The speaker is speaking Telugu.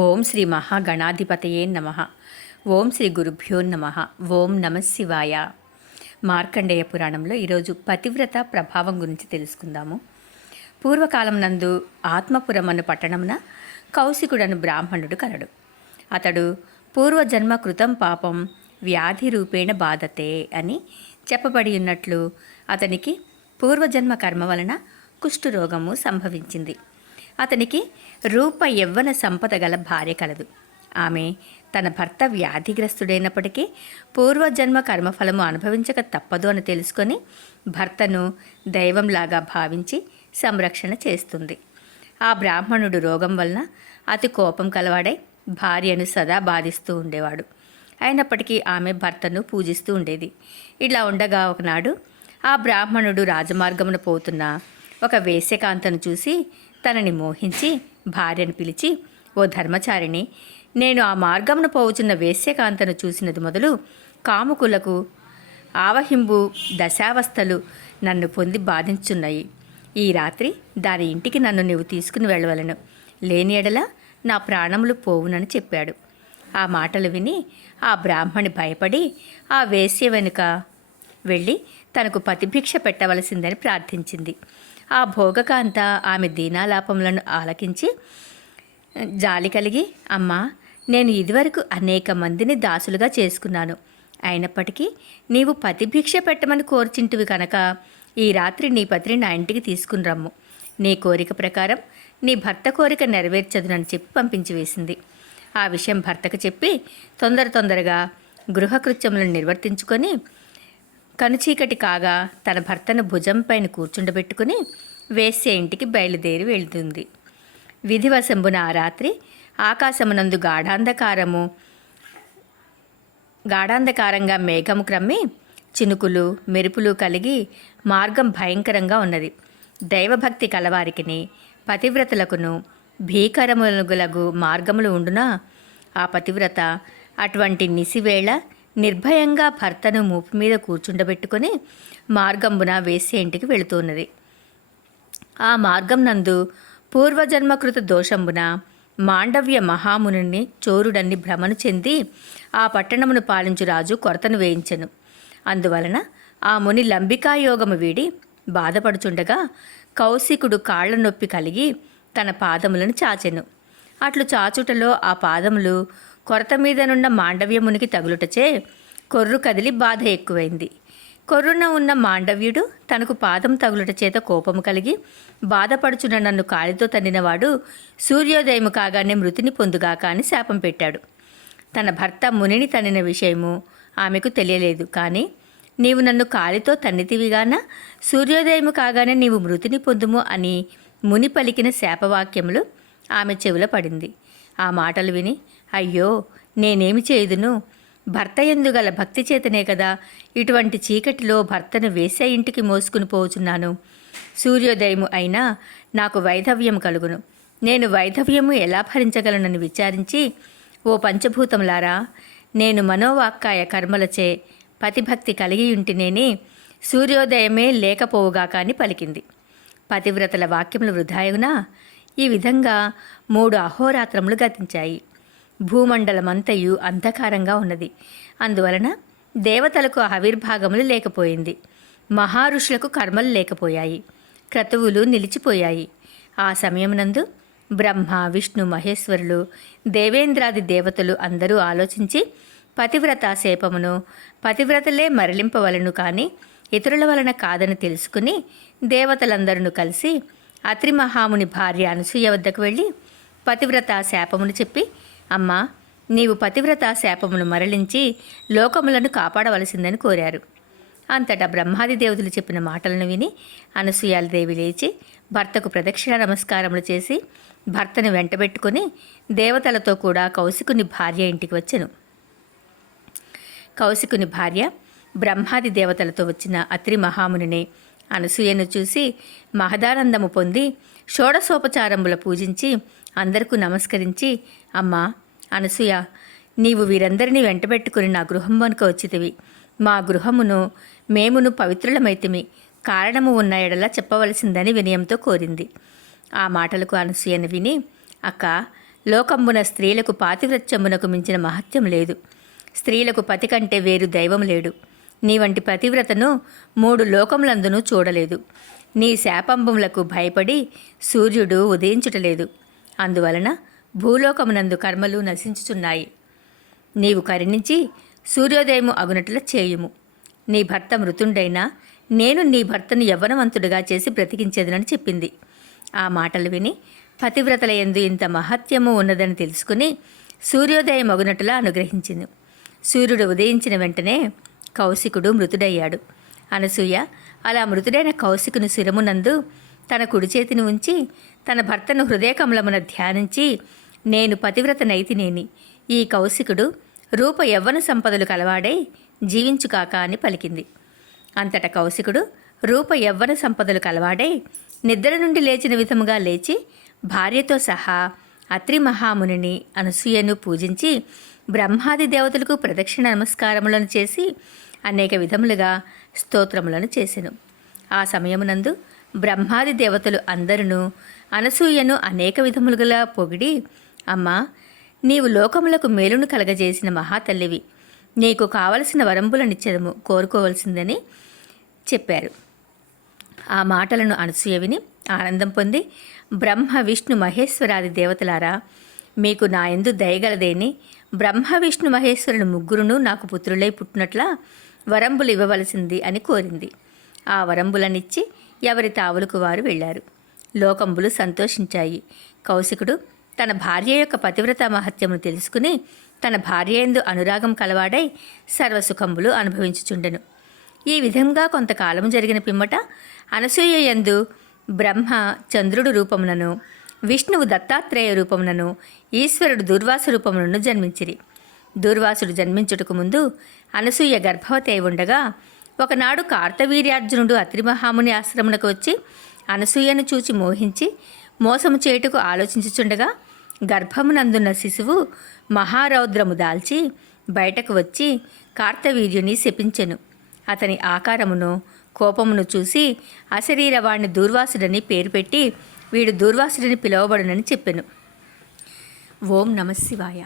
ఓం శ్రీ మహాగణాధిపతయే నమ. ఓం శ్రీ గురుభ్యో నమ. ఓం నమ శివాయ. మార్కండేయ పురాణంలో ఈరోజు పతివ్రత ప్రభావం గురించి తెలుసుకుందాము. పూర్వకాలం నందు ఆత్మపురం అను పట్టణమున కౌశికుడను బ్రాహ్మణుడు కలడు. అతడు పూర్వజన్మ కృతం పాపం వ్యాధి రూపేణ బాధతే అని చెప్పబడి ఉన్నట్లు అతనికి పూర్వజన్మ కర్మ వలన కుష్ఠరోగము సంభవించింది. అతనికి రూప యవ్వన సంపద గల భార్య కలదు. ఆమె తన భర్త వ్యాధిగ్రస్తుడైనప్పటికీ పూర్వజన్మ కర్మఫలము అనుభవించక తప్పదు అని తెలుసుకొని భర్తను దైవంలాగా భావించి సంరక్షణ చేస్తుంది. ఆ బ్రాహ్మణుడు రోగం వలన అతి కోపం కలవాడై భార్యను సదా బాధిస్తూ ఉండేవాడు. అయినప్పటికీ ఆమె భర్తను పూజిస్తూ ఉండేది. ఇలా ఉండగా ఒకనాడు ఆ బ్రాహ్మణుడు రాజమార్గమున పోతున్న ఒక వేశ్యకాంతను చూసి తనని మోహించి భార్యను పిలిచి, ఓ ధర్మచారిణి, నేను ఆ మార్గమును పోవుచున్న వేశ్యకాంతను చూసినది మొదలు కాముకులకు ఆవహింబు దశావస్థలు నన్ను పొంది బాధించున్నాయి. ఈ రాత్రి దాని ఇంటికి నన్ను నీవు తీసుకుని వెళ్ళవలను, లేని ఎడల నా ప్రాణములు పోవునని చెప్పాడు. ఆ మాటలు విని ఆ బ్రాహ్మణి భయపడి ఆ వేశ్య వెనుక వెళ్ళి తనకు పతిభిక్ష పెట్టవలసిందని ప్రార్థించింది. ఆ భోగకాంత ఆమె దీనాలాపములను ఆలకించి జాలి కలిగి, అమ్మా, నేను ఇదివరకు అనేక మందిని దాసులుగా చేసుకున్నాను. అయినప్పటికీ నీవు పతిభిక్ష పెట్టమని కోర్చింటివి కనుక ఈ రాత్రి నీ పత్రి నా ఇంటికి తీసుకుని రమ్ము. నీ కోరిక ప్రకారం నీ భర్త కోరిక నెరవేర్చదునని చెప్పి పంపించి వేసింది. ఆ విషయం భర్తకు చెప్పి తొందరగా గృహకృత్యములను నిర్వర్తించుకొని కనుచీకటి కాగా తన భర్తను భుజంపైన కూర్చుండబెట్టుకుని వేశ్య ఇంటికి బయలుదేరి వెళ్తుంది. విధివశంబున ఆ రాత్రి ఆకాశమునందు గాఢాంధకారంగా మేఘము క్రమ్మి చినుకులు మెరుపులు కలిగి మార్గం భయంకరంగా ఉన్నది. దైవభక్తి కలవారికిని పతివ్రతలకును భీకరములగు మార్గములు ఉండునా ఆ పతివ్రత అటువంటి నిసివేళ నిర్భయంగా భర్తను మూపు మీద కూర్చుండబెట్టుకొని మార్గంబున వేశ్య ఇంటికి వెళుతున్నది. ఆ మార్గం నందు పూర్వజన్మకృత దోషంబున మాండవ్య మహాముని చోరుడన్ని భ్రమను చెంది ఆ పట్టణమును పాలించు రాజు కొరతను వేయించెను. అందువలన ఆ ముని లంబికాయోగము వీడి బాధపడుచుండగా కౌశికుడు కాళ్ల నొప్పి కలిగి తన పాదములను చాచెను. అట్లు చాచుటలో ఆ పాదములు కొరత మీదనున్న మాండవ్యమునికి తగులుటచే కొర్రు కదిలి బాధ ఎక్కువైంది. కొర్రున ఉన్న మాండవ్యుడు తనకు పాదం తగులుట చేత కోపము కలిగి, బాధపడుచున్న నన్ను కాలితో తన్నినవాడు సూర్యోదయము కాగానే మృతిని పొందుగాక అని శాపం పెట్టాడు. తన భర్త మునిని తన్నిన విషయము ఆమెకు తెలియలేదు. కానీ నీవు నన్ను కాలితో తన్నితివిగాన సూర్యోదయము కాగానే నీవు మృతిని పొందుము అని ముని పలికిన శాపవాక్యములు ఆమె చెవిలో పడింది. ఆ మాటలు విని, అయ్యో, నేనేమి చేయుదును? భర్త ఎందుగల భక్తి చేతనే కదా ఇటువంటి చీకటిలో భర్తను వేశ్య ఇంటికి మోసుకుని పోచున్నాను. సూర్యోదయము అయినా నాకు వైధవ్యం కలుగును. నేను వైధవ్యము ఎలా భరించగలనని విచారించి, ఓ పంచభూతములారా, నేను మనోవాక్కాయ కర్మలచే పతిభక్తి కలిగి ఉంటినేని సూర్యోదయమే లేకపోవుగా కాని పలికింది. పతివ్రతల వాక్యములు వృధాయునా? ఈ విధంగా 3 అహోరాత్రములు గతించాయి. భూమండలమంతయు అంధకారంగా ఉన్నది. అందువలన దేవతలకు ఆవిర్భాగములు లేకపోయింది. మహారుషులకు కర్మలు లేకపోయాయి. క్రతువులు నిలిచిపోయాయి. ఆ సమయమునందు బ్రహ్మ విష్ణు మహేశ్వరులు దేవేంద్రాది దేవతలు అందరూ ఆలోచించి పతివ్రత శాపమును పతివ్రతలే మరలింపవలను కానీ ఇతరుల వలన కాదని తెలుసుకుని దేవతలందరూ కలిసి అత్రి మహాముని భార్య అనసూయ వద్దకు వెళ్ళి పతివ్రత శాపమును చెప్పి, అమ్మా, నీవు పతివ్రత శాపమును మరలించి లోకములను కాపాడవలసిందని కోరారు. అంతటా బ్రహ్మాది దేవతలు చెప్పిన మాటలను విని అనసూయాదేవి లేచి భర్తకు ప్రదక్షిణ నమస్కారములు చేసి భర్తను వెంటబెట్టుకుని దేవతలతో కూడా కౌశికుని భార్య ఇంటికి వచ్చెను. కౌశికుని భార్య బ్రహ్మాది దేవతలతో వచ్చిన అత్రి మహామునిని అనసూయను చూసి మహదానందము పొంది షోడశోపచారముల పూజించి అందరికీ నమస్కరించి, అమ్మా అనసూయ, నీవు వీరందరినీ వెంటబెట్టుకుని నా గృహంలోనికి వచ్చితివి. మా గృహమును మేమును పవిత్రులమైతిమి. కారణము ఉన్న ఎడల చెప్పవలసిందని వినయంతో కోరింది. ఆ మాటలకు అనసూయను విని, అక్క, లోకంబున స్త్రీలకు పాతివ్రత్యమునకు మించిన మహత్యం లేదు. స్త్రీలకు పతి కంటే వేరు దైవం లేడు. నీ వంటి పతివ్రతను 3 లోకములందునూ చూడలేదు. నీ శాపంబములకు భయపడి సూర్యుడు ఉదయించుటలేదు. అందువలన భూలోకమునందు కర్మలు నశించుచున్నాయి. నీవు కరుణించి సూర్యోదయము అగునట్ల చేయుము. నీ భర్త మృతుండైనా నేను నీ భర్తను యవ్వనవంతుడిగా చేసి బ్రతికించేదనని చెప్పింది. ఆ మాటలు విని పతివ్రతల యందు ఇంత మహత్యము ఉన్నదని తెలుసుకుని సూర్యోదయం అగునట్టులా అనుగ్రహించింది. సూర్యుడు ఉదయించిన వెంటనే కౌశికుడు మృతుడయ్యాడు. అనసూయ అలా మృతుడైన కౌశికుని శిరమునందు తన కుడి చేతిని ఉంచి తన భర్తను హృదయకమలమున ధ్యానించి, నేను పతివ్రతనైతినేని ఈ కౌశికుడు రూప యవ్వన సంపదలు కలవాడై జీవించుకాక అని పలికింది. అంతట కౌశికుడు రూప యవ్వన సంపదలు కలవాడై నిద్ర నుండి లేచిన విధముగా లేచి భార్యతో సహా అత్రి మహామునిని అనసూయను పూజించి బ్రహ్మాది దేవతలకు ప్రదక్షిణ నమస్కారములను చేసి అనేక విధములుగా స్తోత్రములను చేసెను. ఆ సమయమునందు బ్రహ్మాది దేవతలు అందరూ అనసూయను అనేక విధములుగా పొగిడి, అమ్మా, నీవు లోకములకు మేలును కలగజేసిన మహాతల్లివి. నీకు కావలసిన వరంబులనిచ్చెదము, కోరుకోవలసిందని చెప్పారు. ఆ మాటలను అనసూయ విని ఆనందం పొంది, బ్రహ్మ విష్ణు మహేశ్వరాది దేవతలారా, మీకు నా యందు దయగలదేని బ్రహ్మ విష్ణు మహేశ్వరుని ముగ్గురును నాకు పుత్రులై పుట్టినట్లా వరంబులు ఇవ్వవలసింది అని కోరింది. ఆ వరంబులనిచ్చి ఎవరి తావులకు వారు వెళ్ళారు. లోకంబులు సంతోషించాయి. కౌశికుడు తన భార్య యొక్క పతివ్రత మహత్యమును తెలుసుకుని తన భార్య యందు అనురాగం కలవాడై సర్వసుఖంబులు అనుభవించుచుండెను. ఈ విధంగా కొంతకాలం జరిగిన పిమ్మట అనసూయ యందు బ్రహ్మ చంద్రుడు రూపమునను, విష్ణువు దత్తాత్రేయ రూపమునను, ఈశ్వరుడు దుర్వాస రూపములను జన్మించిరి. దుర్వాసుడు జన్మించుటకు ముందు అనసూయ గర్భవతి అయి ఉండగా ఒకనాడు కార్తవీర్యార్జునుడు అత్రి మహాముని ఆశ్రమునకు వచ్చి అనసూయను చూచి మోహించి మోసము చేయుటకు ఆలోచించుచుండగా గర్భమునందున్న శిశువు మహారౌద్రము దాల్చి బయటకు వచ్చి కార్తవీర్యుని శపించెను. అతని ఆకారమును కోపమును చూసి అశరీరవాణ్ణి దూర్వాసుడని పేరు పెట్టి వీడు దూర్వాసుడని పిలువబడునని చెప్పెను. ఓం నమః శివాయ.